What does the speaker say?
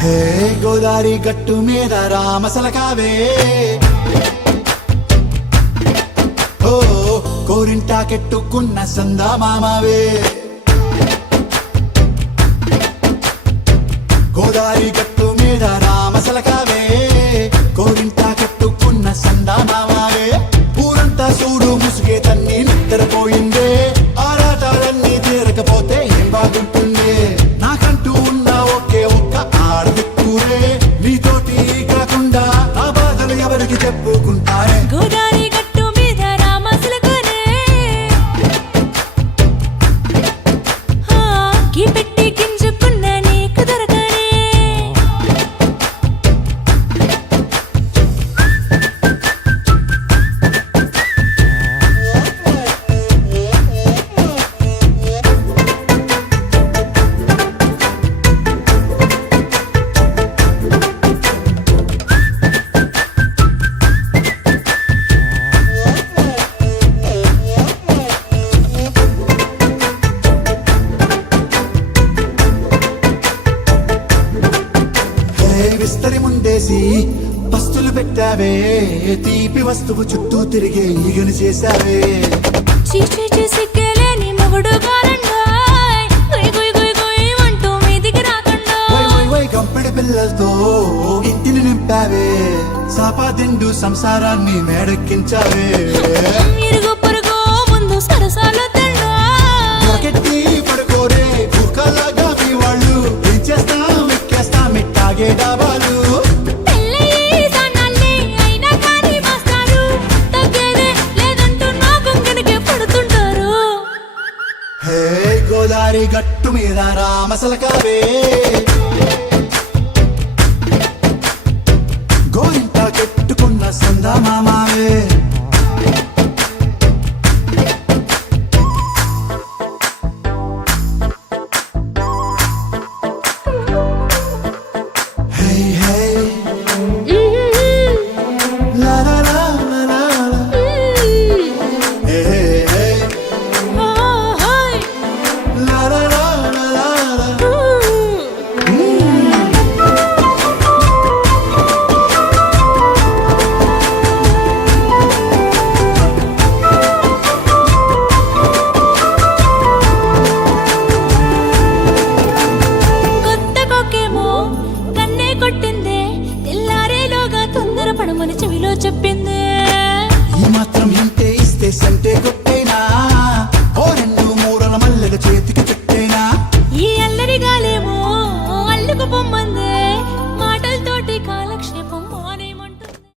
హే గోదారి గట్టు మీద రామసలకావే ఓ కోరింటాకెట్టుకున్న సందా మామావే గోదారి గట్టు మీద రామసలకావే కోరింటాకెట్టుకున్న సందా మామావే ఊరంతా చూడు ముసుగే తన్ని నిద్రపోయిందే ఆరాటాలన్నీ తీరకపోతే ఏం బాగుంటుందే నాకంటూ ఉన్న ఒకే ఒక్క ఆడదిక్కురే నీతోటి కాకుండా నా బాధలు ఎవరికి చెప్పుకుంటారే గోదారి గట్టు మీద రామసలకనే గీ పెట్టి గింజుకున్న నీకు దొరకనే విస్తరి ముందేసి పస్తులు పెట్టావే తీపి వస్తువు చుట్టూ తిరిగే ఈగను చేశావే చీచీ సిగ్గలేని మొగుడు కారండాయ్ గుయ్ గుయ్ గుయ్ గుయ్ అంటూ మీదికి రాకండాయ్ వై వై వై గంపెడి పిల్లలతో ఇంటిని నింపావే సాపాదిండు సంసారాన్ని మేడెక్కించావే ఇరుగు పొరుగు ముందు సరసాలు గట్టి పడుకోరే కుక్కలాగా మీ వాళ్ళు ఏం చేస్తాం ఎక్కేస్తాం ఇట్టాగే డాబాలు హే గోదారి గట్టు మీద రామసలకావే గోరింట కట్టుకున్న సందా మామావే Hey, hey, la la la la la la. Hey, hey, hey, la la la la la la. కొత్త కొక్కేమో కన్నే కొట్టిందే తెల్లారేలోగా తొందర పడమని చెవిలో చెప్పిందే ఈ మాత్రం ఇంటే ఇస్తే సంటే కొట్టేనా ఓ రెండు మూరల మల్లెల చేతికి చుట్టేనా ఈ అల్లరి గాలి